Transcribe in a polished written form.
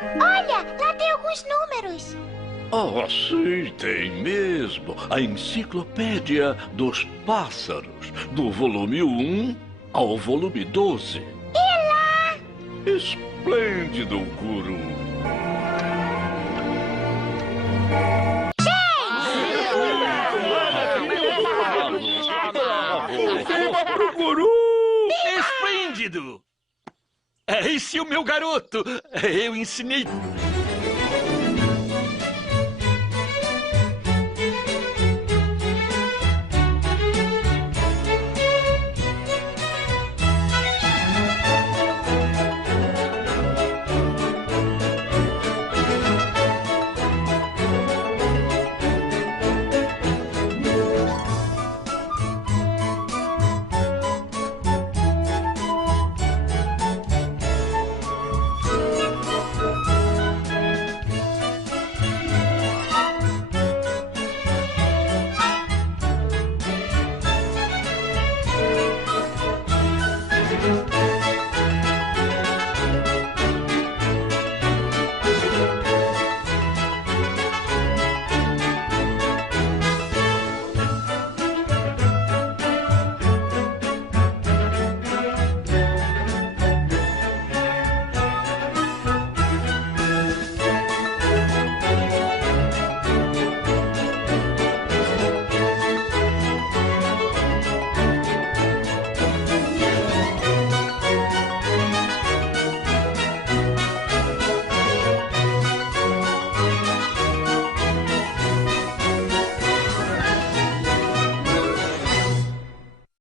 Olha, lá tem alguns números. Oh, sim, tem mesmo. A Enciclopédia dos Pássaros, do volume 1 ao volume 12. E lá? Esplêndido, Guru. Viva pro Guru! Esplêndido! É esse o meu garoto! Eu ensinei